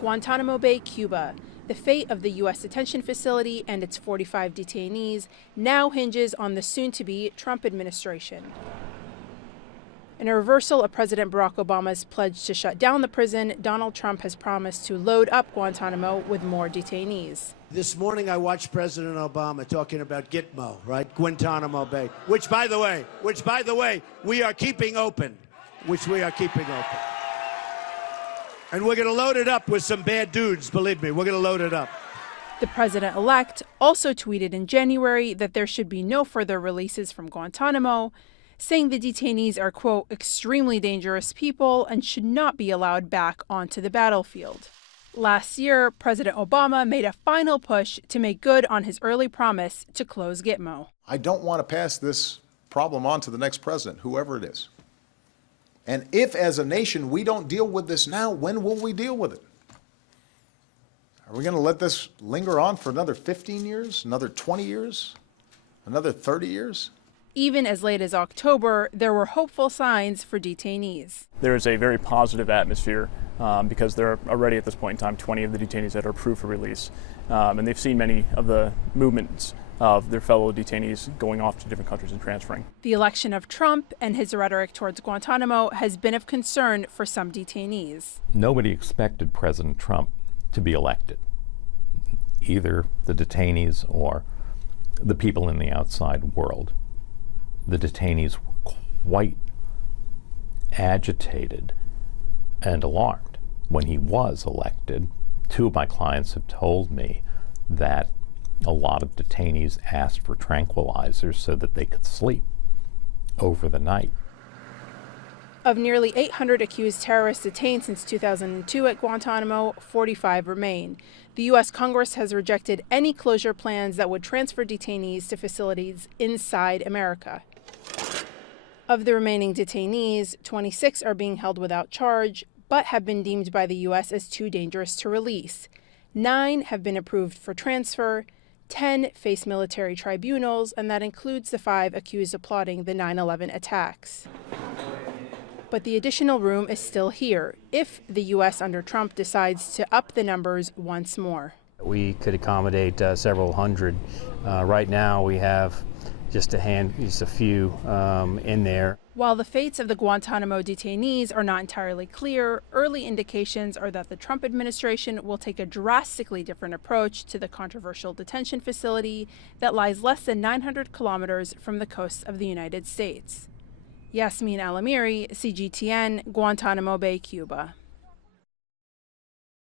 Guantanamo Bay, Cuba. The fate of the U.S. detention facility and its 45 detainees now hinges on the soon-to-be Trump administration. In a reversal of President Barack Obama's pledge to shut down the prison, Donald Trump has promised to load up Guantanamo with more detainees. This morning I watched President Obama talking about Gitmo, right? Guantanamo Bay, which by the way, we are keeping open. And we're going to load it up with some bad dudes, believe me, we're going to load it up. The president-elect also tweeted in January that there should be no further releases from Guantanamo, saying the detainees are, quote, extremely dangerous people and should not be allowed back onto the battlefield. Last year, President Obama made a final push to make good on his early promise to close Gitmo. I don't want to pass this problem on to the next president, whoever it is. And if, as a nation, we don't deal with this now, when will we deal with it? Are we going to let this linger on for another 15 years, another 20 years, another 30 years? Even as late as October, there were hopeful signs for detainees. There is a very positive atmosphere because there are already at this point in time 20 of the detainees that are approved for release. And they've seen many of the movements of their fellow detainees going off to different countries and transferring. The election of Trump and his rhetoric towards Guantanamo has been of concern for some detainees. Nobody expected President Trump to be elected, either the detainees or the people in the outside world. The detainees were quite agitated and alarmed when he was elected. Two of my clients have told me that a lot of detainees asked for tranquilizers so that they could sleep over the night. Of nearly 800 accused terrorists detained since 2002 at Guantanamo, 45 remain. The U.S. Congress has rejected any closure plans that would transfer detainees to facilities inside America. Of the remaining detainees, 26 are being held without charge, but have been deemed by the U.S. as too dangerous to release. 9 have been approved for transfer. 10 face military tribunals, and that includes the 5 accused of plotting the 9/11 attacks. But the additional room is still here if the U.S. under Trump decides to up the numbers once more. We could accommodate several hundred. Right now we have just a few in there. While the fates of the Guantanamo detainees are not entirely clear, early indications are that the Trump administration will take a drastically different approach to the controversial detention facility that lies less than 900 kilometers from the coast of the United States. Yasmin Alamiri, CGTN, Guantanamo Bay, Cuba.